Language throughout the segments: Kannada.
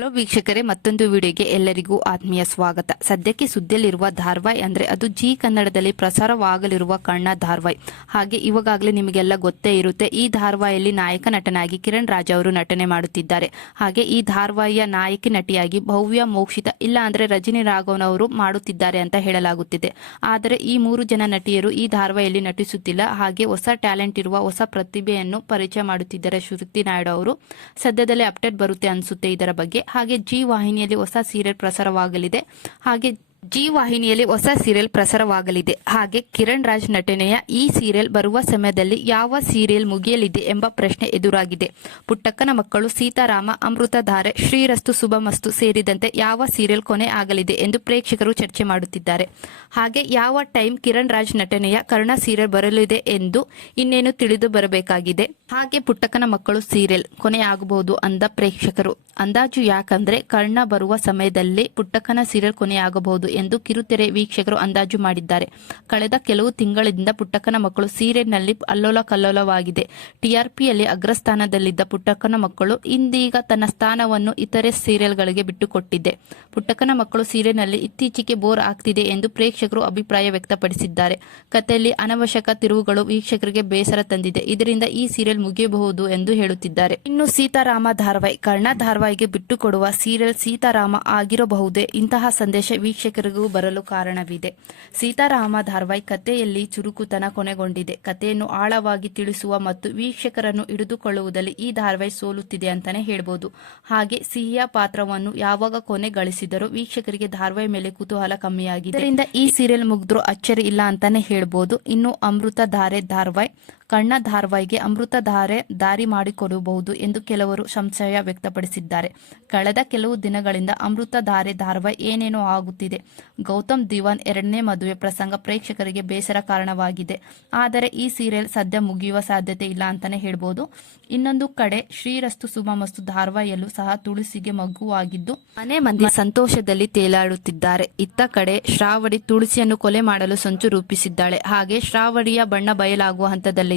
ಹಲೋ ವೀಕ್ಷಕರೇ, ಮತ್ತೊಂದು ವಿಡಿಯೋಗೆ ಎಲ್ಲರಿಗೂ ಆತ್ಮೀಯ ಸ್ವಾಗತ. ಸದ್ಯಕ್ಕೆ ಸುದ್ದಿಯಲ್ಲಿರುವ ಧಾರವಾಹಿ ಅಂದ್ರೆ ಅದು ಜಿ ಕನ್ನಡದಲ್ಲಿ ಪ್ರಸಾರವಾಗಲಿರುವ ಕಣ್ಣ ಧಾರವಾಹಿ. ಹಾಗೆ ಇವಾಗಲೇ ನಿಮಗೆಲ್ಲ ಗೊತ್ತೇ ಇರುತ್ತೆ, ಈ ಧಾರವಾಹಿಯಲ್ಲಿ ನಾಯಕ ನಟನಾಗಿ ಕಿರಣ್ ರಾಜ್ ಅವರು ನಟನೆ ಮಾಡುತ್ತಿದ್ದಾರೆ. ಹಾಗೆ ಈ ಧಾರವಾಹಿಯ ನಾಯಕಿ ನಟಿಯಾಗಿ ಭವ್ಯ, ಮೋಕ್ಷಿತ, ಇಲ್ಲ ಅಂದ್ರೆ ರಜನಿ ರಾಘವನ್ ಅವರು ಮಾಡುತ್ತಿದ್ದಾರೆ ಅಂತ ಹೇಳಲಾಗುತ್ತಿದೆ. ಆದರೆ ಈ ಮೂರು ಜನ ನಟಿಯರು ಈ ಧಾರವಾಹಿಯಲ್ಲಿ ನಟಿಸುತ್ತಿಲ್ಲ. ಹಾಗೆ ಹೊಸ ಟ್ಯಾಲೆಂಟ್ ಇರುವ ಹೊಸ ಪ್ರತಿಭೆಯನ್ನು ಪರಿಚಯ ಮಾಡುತ್ತಿದ್ದಾರೆ ಶ್ರುತಿ ನಾಯ್ಡು ಅವರು. ಸದ್ಯದಲ್ಲೇ ಅಪ್ಡೇಟ್ ಬರುತ್ತೆ ಅನಿಸುತ್ತೆ ಇದರ ಬಗ್ಗೆ. ಹಾಗೆ ಜಿ ವಾಹಿನಿಯಲ್ಲಿ ಹೊಸ ಸೀರಿಯಲ್ ಪ್ರಸಾರವಾಗಲಿದೆ. ಹಾಗೆ ಜಿ ವಾಹಿನಿಯಲ್ಲಿ ಹೊಸ ಸೀರಿಯಲ್ ಪ್ರಸಾರವಾಗಲಿದೆ. ಹಾಗೆ ಕಿರಣ್ ರಾಜ್ ನಟನೆಯ ಈ ಸೀರಿಯಲ್ ಬರುವ ಸಮಯದಲ್ಲಿ ಯಾವ ಸೀರಿಯಲ್ ಮುಗಿಯಲಿದೆ ಎಂಬ ಪ್ರಶ್ನೆ ಎದುರಾಗಿದೆ. ಪುಟ್ಟಕ್ಕನ ಮಕ್ಕಳು ಸೀತಾರಾಮ ಅಮೃತಧಾರೆ ಶ್ರೀರಸ್ತು, ಶುಭಮಸ್ತು ಸೇರಿದಂತೆ ಯಾವ ಸೀರಿಯಲ್ ಕೊನೆ ಆಗಲಿದೆ ಎಂದು ಪ್ರೇಕ್ಷಕರು ಚರ್ಚೆ ಮಾಡುತ್ತಿದ್ದಾರೆ. ಹಾಗೆ ಯಾವ ಟೈಮ್ ಕಿರಣ್ ರಾಜ್ ನಟನೆಯ ಕರ್ಣ ಸೀರಿಯಲ್ ಬರಲಿದೆ ಎಂದು ಇನ್ನೇನು ತಿಳಿದು ಬರಬೇಕಾಗಿದೆ. ಹಾಗೆ ಪುಟ್ಟಕ್ಕನ ಮಕ್ಕಳು ಸೀರಿಯಲ್ ಕೊನೆ ಆಗಬಹುದು ಅಂದ ಪ್ರೇಕ್ಷಕರು. ಅಂದಾಜು ಯಾಕಂದ್ರೆ ಕರ್ಣ ಬರುವ ಸಮಯದಲ್ಲಿ ಪುಟ್ಟಕ್ಕನ ಸೀರಿಯಲ್ ಕೊನೆಯಾಗಬಹುದು ಎಂದು ಕಿರುತೆರೆ ವೀಕ್ಷಕರು ಅಂದಾಜು ಮಾಡಿದ್ದಾರೆ. ಕಳೆದ ಕೆಲವು ತಿಂಗಳಿಂದ ಪುಟ್ಟಕ್ಕನ ಮಕ್ಕಳು ಸೀರಿಯಲ್ನಲ್ಲಿ ಅಲ್ಲೋಲ ಕಲ್ಲೋಲವಾಗಿದೆ ಟಿಆರ್ಪಿಯಲ್ಲಿ ಅಗ್ರಸ್ಥಾನದಲ್ಲಿದ್ದ ಪುಟ್ಟಕ್ಕನ ಮಕ್ಕಳು ಇಂದೀಗ ತನ್ನ ಸ್ಥಾನವನ್ನು ಇತರೆ ಸೀರಿಯಲ್ಗಳಿಗೆ ಬಿಟ್ಟುಕೊಟ್ಟಿದೆ. ಪುಟ್ಟಕ್ಕನ ಮಕ್ಕಳು ಸೀರಿಯಲ್ನಲ್ಲಿ ಇತ್ತೀಚೆಗೆ ಬೋರ್ ಆಗ್ತಿದೆ ಎಂದು ಪ್ರೇಕ್ಷಕರು ಅಭಿಪ್ರಾಯ ವ್ಯಕ್ತಪಡಿಸಿದ್ದಾರೆ. ಕಥೆಯಲ್ಲಿ ಅನವಶ್ಯಕ ತಿರುವುಗಳು ವೀಕ್ಷಕರಿಗೆ ಬೇಸರ ತಂದಿದೆ. ಇದರಿಂದ ಈ ಸೀರಿಯಲ್ ಮುಗಿಯಬಹುದು ಎಂದು ಹೇಳುತ್ತಿದ್ದಾರೆ. ಇನ್ನು ಸೀತಾರಾಮ ಧಾರಾವಾಹಿ, ಕರ್ಣ ಧಾರವಾಹಿಗೆ ಬಿಟ್ಟುಕೊಡುವ ಸೀರಿಯಲ್ ಸೀತಾರಾಮ ಆಗಿರಬಹುದೇ? ಇಂತಹ ಸಂದೇಶ ವೀಕ್ಷಕರಿಗೂ ಬರಲು ಕಾರಣವಿದೆ. ಸೀತಾರಾಮ ಧಾರವಾಹಿ ಕಥೆಯಲ್ಲಿ ಚುರುಕುತನ ಕೊನೆಗೊಂಡಿದೆ. ಕಥೆಯನ್ನು ಆಳವಾಗಿ ತಿಳಿಸುವ ಮತ್ತು ವೀಕ್ಷಕರನ್ನು ಹಿಡಿದುಕೊಳ್ಳುವುದರಲ್ಲಿ ಈ ಧಾರವಾಹಿ ಸೋಲುತ್ತಿದೆ ಅಂತಾನೆ ಹೇಳಬಹುದು ಹಾಗೆ ಸಿಹಿಯ ಪಾತ್ರವನ್ನು ಯಾವಾಗ ಕೊನೆ ಗಳಿಸಿದರೂ ವೀಕ್ಷಕರಿಗೆ ಧಾರವಾಹಿ ಮೇಲೆ ಕುತೂಹಲ ಕಮ್ಮಿಯಾಗಿದೆ. ಇದರಿಂದ ಈ ಸೀರಿಯಲ್ ಮುಗಿದ್ರೂ ಅಚ್ಚರಿ ಇಲ್ಲ ಅಂತಾನೆ ಹೇಳಬಹುದು ಇನ್ನು ಅಮೃತ ಧಾರೆ ಧಾರಾವಾಹಿ ಕಣ್ಣ ಧಾರವಾಹಿಗೆ ಅಮೃತ ಧಾರೆ ದಾರಿ ಮಾಡಿಕೊಡಬಹುದು ಎಂದು ಕೆಲವರು ಸಂಶಯ ವ್ಯಕ್ತಪಡಿಸಿದ್ದಾರೆ. ಕಳೆದ ಕೆಲವು ದಿನಗಳಿಂದ ಅಮೃತ ಧಾರೆ ಧಾರವಾಹಿ ಏನೇನೋ ಆಗುತ್ತಿದೆ. ಗೌತಮ್ ದಿವಾನ್ ಎರಡನೇ ಮದುವೆ ಪ್ರಸಂಗ ಪ್ರೇಕ್ಷಕರಿಗೆ ಬೇಸರ ಕಾರಣವಾಗಿದೆ. ಆದರೆ ಈ ಸೀರಿಯಲ್ ಸದ್ಯ ಮುಗಿಯುವ ಸಾಧ್ಯತೆ ಇಲ್ಲ ಅಂತಾನೆ ಹೇಳಬಹುದು ಇನ್ನೊಂದು ಕಡೆ ಶ್ರೀರಸ್ತು ಸುಮಮಸ್ತು ಧಾರವಾಹಿಯಲ್ಲೂ ಸಹ ತುಳಸಿಗೆ ಮಗುವಾಗಿದ್ದು ಮನೆ ಮಂದಿ ಸಂತೋಷದಲ್ಲಿ ತೇಲಾಡುತ್ತಿದ್ದಾರೆ. ಇತ್ತ ಕಡೆ ಶ್ರಾವಣಿ ತುಳಸಿಯನ್ನು ಕೊಲೆ ಮಾಡಲು ಸಂಚು ರೂಪಿಸಿದ್ದಾಳೆ. ಹಾಗೆ ಶ್ರಾವಣಿಯ ಬಣ್ಣ ಬಯಲಾಗುವ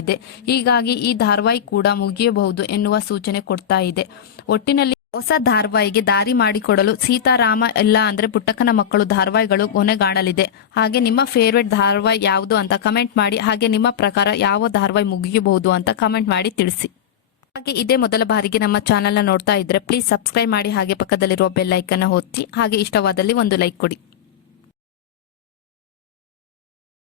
ಹಂತದಲ್ಲಿದೆ ಹೀಗಾಗಿ ಈ ಧಾರವಾಹಿ ಕೂಡ ಮುಗಿಯಬಹುದು ಎನ್ನುವ ಸೂಚನೆ ಕೊಡ್ತಾ ಇದೆ. ಒಟ್ಟಿನಲ್ಲಿ ಹೊಸ ಧಾರವಾಹಿಗೆ ದಾರಿ ಮಾಡಿಕೊಡಲು ಸೀತಾರಾಮ ಇಲ್ಲ ಅಂದ್ರೆ ಪುಟ್ಟಕ್ಕನ ಮಕ್ಕಳು ಧಾರವಾಹಿಗಳು ಕೊನೆಗಾಣಲಿದೆ ಹಾಗೆ ನಿಮ್ಮ ಫೇವ್ರೆಟ್ ಧಾರವಾಹಿ ಯಾವುದು ಅಂತ ಕಮೆಂಟ್ ಮಾಡಿ, ಹಾಗೆ ನಿಮ್ಮ ಪ್ರಕಾರ ಯಾವ ಧಾರವಾಹಿ ಮುಗಿಯಬಹುದು ಅಂತ ಕಮೆಂಟ್ ಮಾಡಿ ತಿಳಿಸಿ. ಹಾಗೆ ಇದೇ ಮೊದಲ ಬಾರಿಗೆ ನಮ್ಮ ಚಾನೆಲ್ನ ನೋಡ್ತಾ ಇದ್ರೆ ಪ್ಲೀಸ್ ಸಬ್ಸ್ಕ್ರೈಬ್ ಮಾಡಿ, ಹಾಗೆ ಪಕ್ಕದಲ್ಲಿರುವ ಬೆಲ್ ಐಕನ್ನ ಒತ್ತಿ, ಹಾಗೆ ಇಷ್ಟವಾದಲ್ಲಿ ಒಂದು ಲೈಕ್ ಕೊಡಿ.